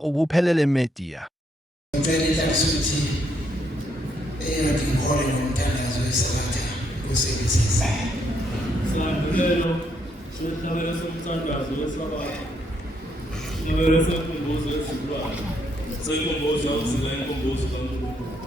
ubuphelele media. Ngicela ihlazo ukuthi ngihole ngomthandazo wesabatha kuSebenzisa. Sangilelo sihlabele somthandazo wesabatha. Ngibele sekhumbuzo esikulwana. Sekhumbuzo uzila inkumbuzo kaNkulunkulu.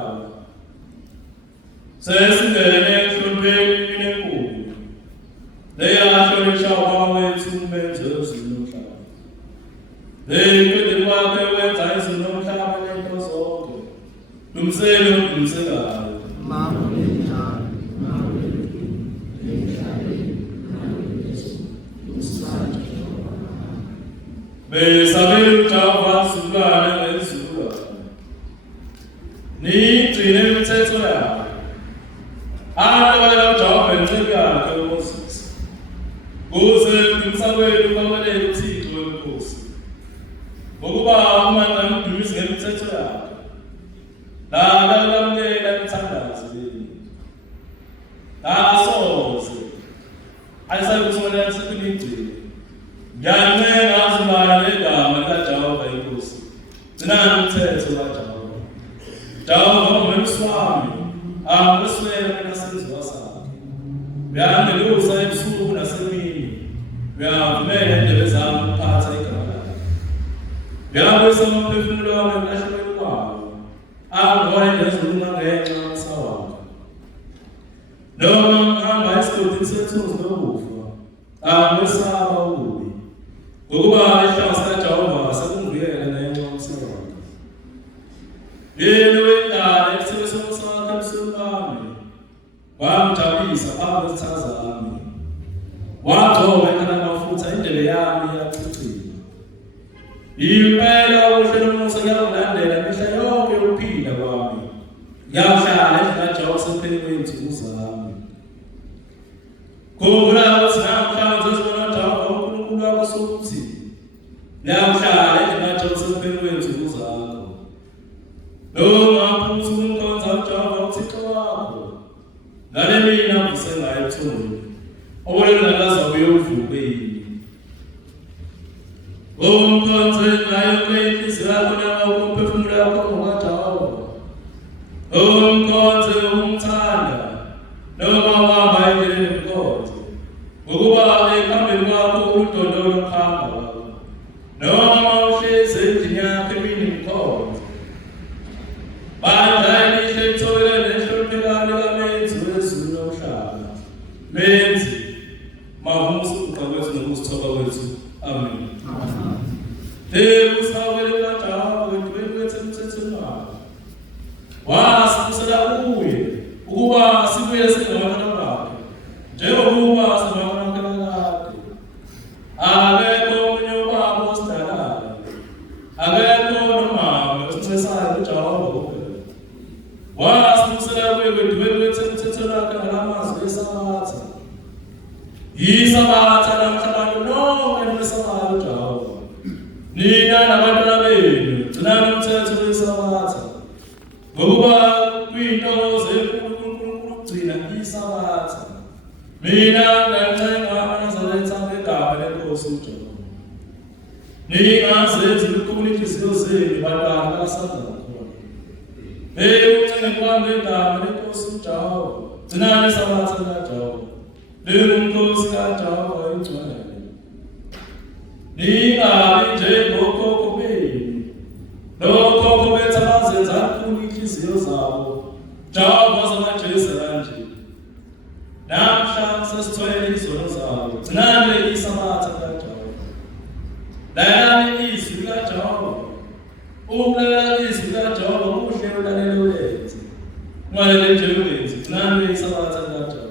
nomhlaba sesingene emhloniphelini enkulu leyahlonishwa kwawethu umenzi wezulu nomhlaba emqedeni wakhe wenza izulu nomhlaba lento zonke lumsele odlulisekayo besabela uJehova isizukulwane ngezizukulwane niyigcine imithetho yakhe ababela uJehova inceku yakhe uMoses kuze umsakweli ubabalele uThixo wenkosi ngokuba umandla amdumise ngemithetho yakhe lalamukela imithandazo yenu asoze ayisakusolela sekunigcine ngiyancenga azibala legama likaJehova inkosi gcinani umthetho kaJehova Jehova umemsi wami angikweswela mina senziwa sakhe uyangelusa ebusuku nasemini uyavumela iindebe zami ukuphatha igama lakhe uyabuyisa amaphefumulo wami ekulahlekweni kwawo angihoye nezuluma ngenxa yamasawanka noma ngihamba esigodini sethunzi lokufa angikwesaba ukubi ngokuba ihlazo sikaJehova sekungivuyela ngenxa yomsebenzi yena wendala ekusebenziseni sakhe ebusweni bami wangijabulisa phambi kwezitha zami wagcoba ekhanda amafutha indebe yami iyachicima impela ubuhle nomusa kuyakulandela mihla yonke yokuphila kwami ngiyahlala endlini kaJehova kusepheleni kwey'nsuku zami khumbula ukuthi namhlanje uzibona uJehova uNkulunkulu wakho sokuthi ngiyahlala endlini kaJehova kusepheleni kwey'nsuku zakho noma phutha umkhonza uJehova uThixo wakho ngale mina ngisengayo ebuthongweni obolengakaza uyovuka yini umkhonze ngayo kweyinhliziyo yakho nangokuphefumula yakho ngokaJehova umkhonze umthanda noma uhamba endleleni emkhonze ngokuba ekuhambeni kwakho uludondolo ukuhamba kwakho noma uhlezi endlini yakho emini mkhonze bandla elihle elithobekele nenhloniphekayo likamenzi wezulu nomhlaba menzi mavumusa ukuqa kwethu nokusithoba kwethu amen usawele kaJehova wendibeni kwethu emthethweni wakhe wasibusela kuye ukuba sibuye singabantwana bakhe njengokuba singabantwana bakhe akekho omunye ubaba osidalayo akekho nomama osincesayo uJehova kuphela wasibusela kuye wendibeni kwethu emthethweni wakhe ngalamazwi esabatha yisabatha namhlanje lonke nimesabayo uJehova nina nabantwana benu gcinani umthetho wesabatha ngokuba kuyintokozo enkulu kuNkulunkulu ukugcina isabatha mina ngiyancenga amaNazaretha ngegama lenkosi uJehova ningazenzi lukhulu inhliziyo zenu bantwana abasanda khona uncengeni kwami ngegama lenkosi uJehova gcinani isabatha likaJehova lingumkhosi kaJehova ingcwele ningabi njengokhokho benu nokhokho bethu abazenza kakhulu inhliziyo zabo Jehova zamajezisa kanje namhla sesithwele izono zabo gcinani isabatha kaJehova lalelani izwi likaJehova ukulalela izwi likaJehova kuhle ulalele ulenze ungalaleli nje ulenze gcinani isabatha kaJehova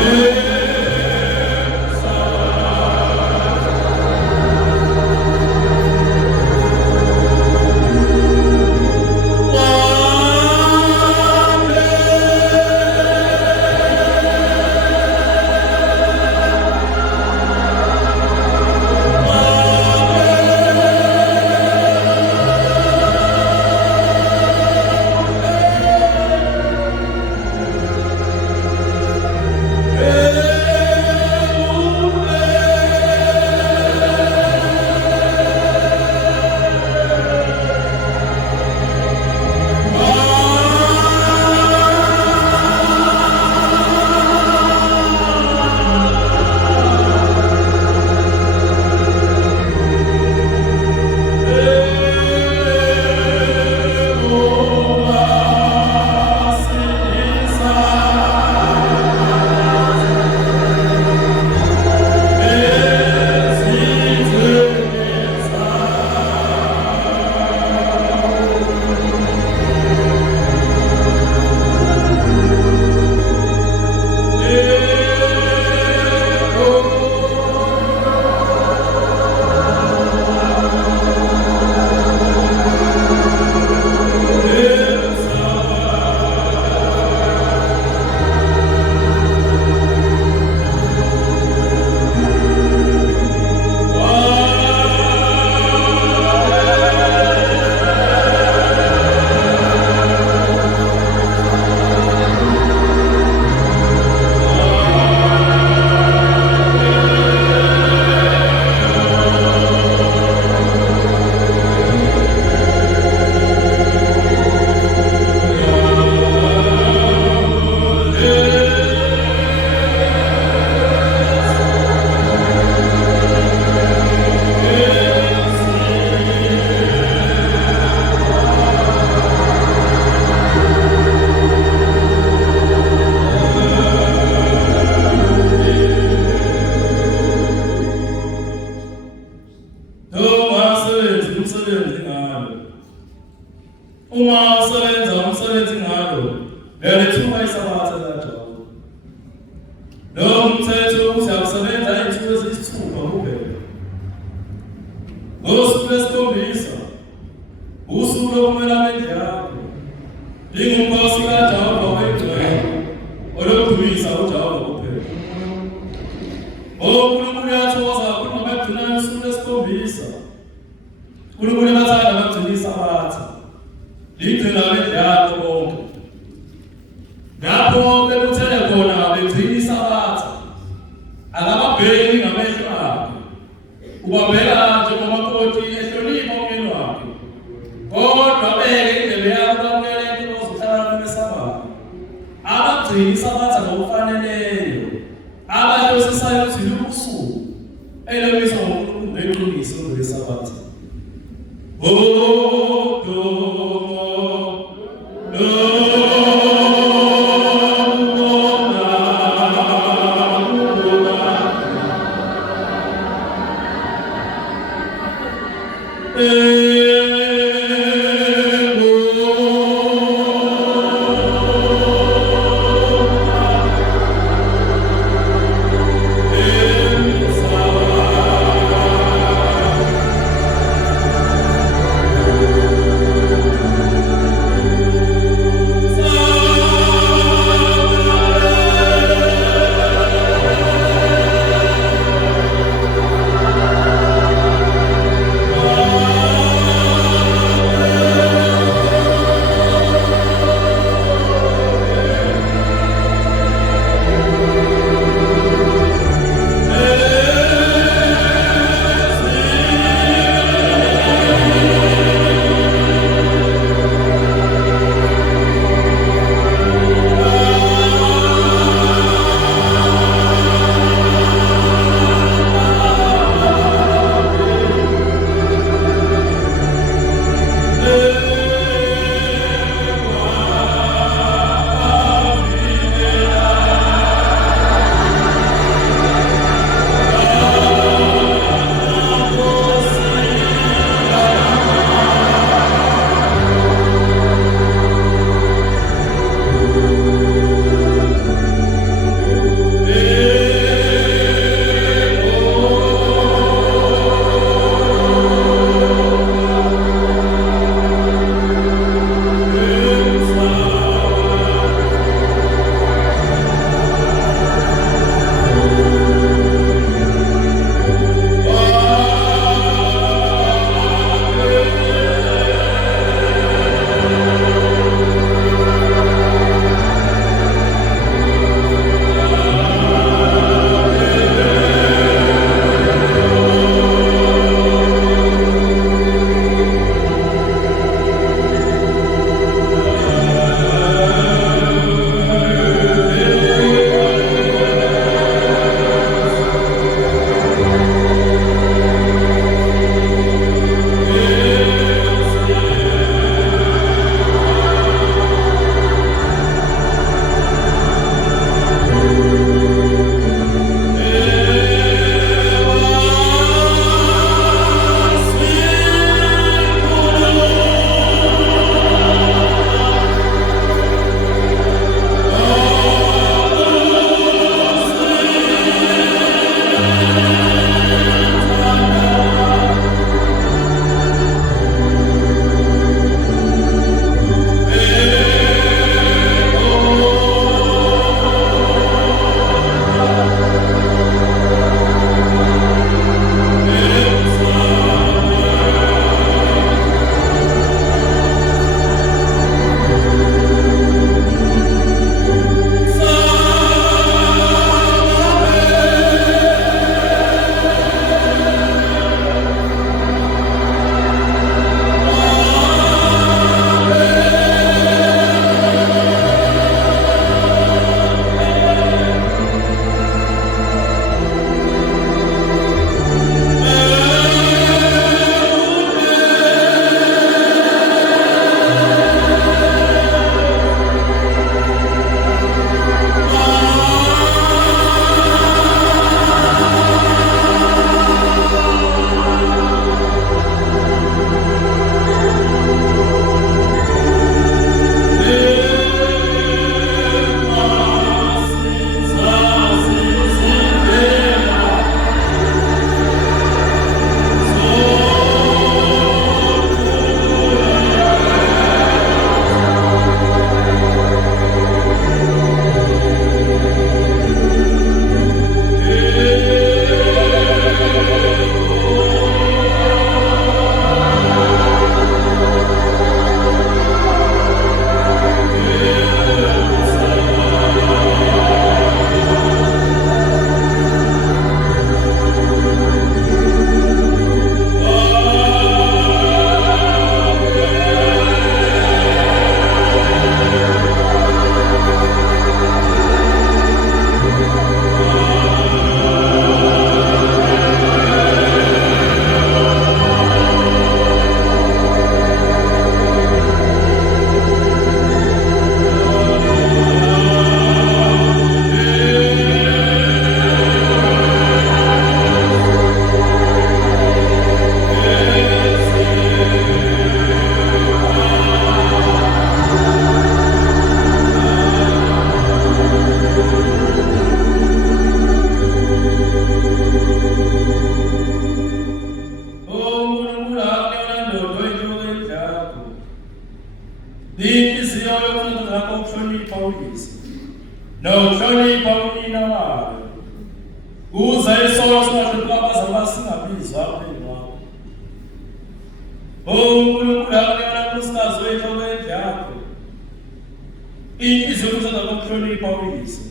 Hey Uyayisuka isabatha kaJehova. Lo mthetho uzakusebenza izinsuku eziyisithupha kuphela. Ngosuku lwesikhombisa usuku lokumela amehlo akho. Lingumkhosi kaJehova oyingcwele olodumisa uJehova kuphela. uNkulunkulu uyathokoza kakhulu ngoba egcina usuku lwesikhombisa. uNkulunkulu ebathanda abagcina isabatha. Ligcina amehlo akho bonke. Lapho bekuthele khona begcina isabatha. Akababheki ngamehlo akhe. Ubabheka njengomakoti ehlonipha umyeni wakhe. Kodwa beke indlebe yakho bamukele into ozohlala nesabatha. Abagcina isabatha ngokufaneleyo. Abahlosisayo ukuthi lusuku elobiswa nguNkulunkulu ngeqiniso lwesabatha. nokuhlonipha unina wayo kuze isono singahluphabaza abasingabizwa apheni wakho. uNkulunkulu akunikela nkosikazi wethu okwendlu yakho inhliziyo yokuthanda kokuhlonipha uyise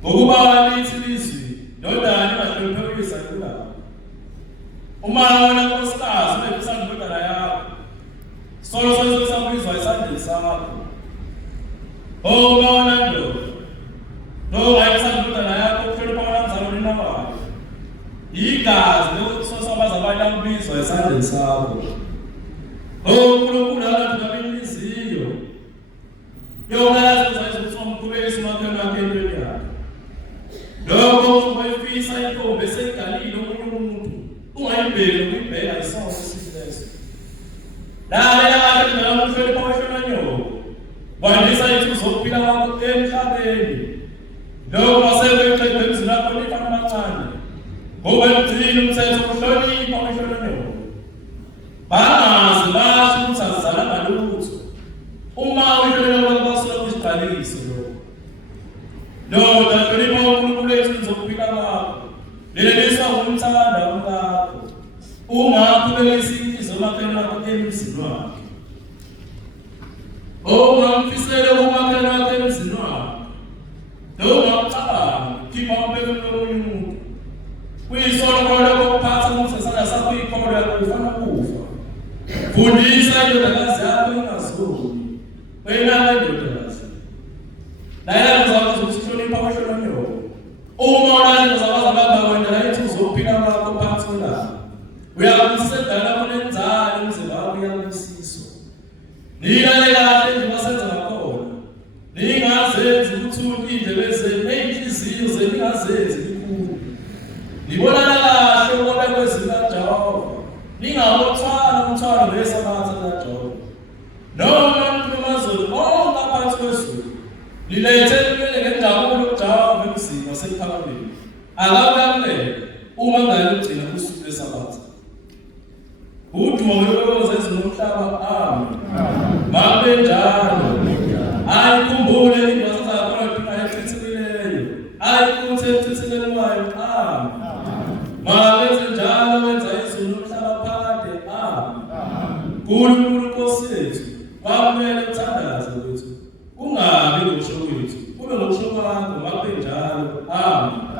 ngokuba lithi ilizwi nodani ungahloniphe uyise kulapho. Uma wena nkosikazi unebisa indodana yakho solo sesabizwa isandla sakho. Uma wena ndoda nowayisa indodana yakho ukuhlonipha kanjalo nina wayo igazi lokusosabaza abantu akubizwa isandla sakho. uNkulunkulu akathuka inhliziyo yokuyazi ukuthi umkhubesi umakhelwane wakhe empilweni yakhe. Lokho kuyifisa intombi esegalile omunye umuntu ungayibheki ukuyibheka isongo esileso. Lalela kahle noma umhlonipha weshona nyoko wandisa ithuzo zokuphila kwakho emhlabeni. Lokho asebeqedwe emzini wakho nifana amancane ngoba emthini umthetho ukuhlonipha weshona nyoko. Bangazi basho ukuthi azizalanga lutho uma weshona nyoko basuka kwisibhaliso lokho. Ndoda hlonipha uNkulunkulu wethu nizokuphila kwakho lelelisa umthanda wakho ungaqhubekisa inhliziyo umakhelwane wakho emzini wakhe. Ungamfisele umakhelwane wakho emzini wakhe nongakucabanga khipha umphefumulo womunye umuntu. Kuyisono lokho kuphatha ukuthi isandla sakho uyikholo yakho ufana kufa. Fundisa indodakazi yakho ingazoni wena ndodakazi. Lalela uzakwazi ukuhlonipha weshona nyoko. Uma ulale uzakwazi bakawendela ithuzo zokuphila kwakho phansi kwelanga. Uyakusedala kunenzalo umzimba wakho uyakubusiswa. Nilalela kahle nje wasenza ngakhona. Ningazenzi ukuthi indlebe zenu neyinhliziyo zenu ningazenzi likhulu. Nibonana kahle ukona kwezina kaJehova. Ningabothwala umthwalo lesabatha kaJehova. Noma umuntu mazulu onke aphansi kwezulu. Lilethe kumele ngenjabulo uJehova emzini wasephakameni. Akakulamulele uma ngayigcina usuku lesabatha. Udumo lokwenza izinto umhlaba. Amen. Mabe njalo. Ayikhumbule indwasa zakho ephila echithileyo. Ayikuthe echithilelwayo. Amen. Mabe njalo wenza izulu umhlaba phakade. Amen. uNkulunkulu Nkosi yethu kwamele uthandaze wethu kungabi ngokusho kwethu kube ngokusho kwakho mabe njalo. Amen.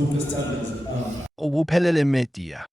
sikhuphe sithandaze. Amen. Ubuphelele media.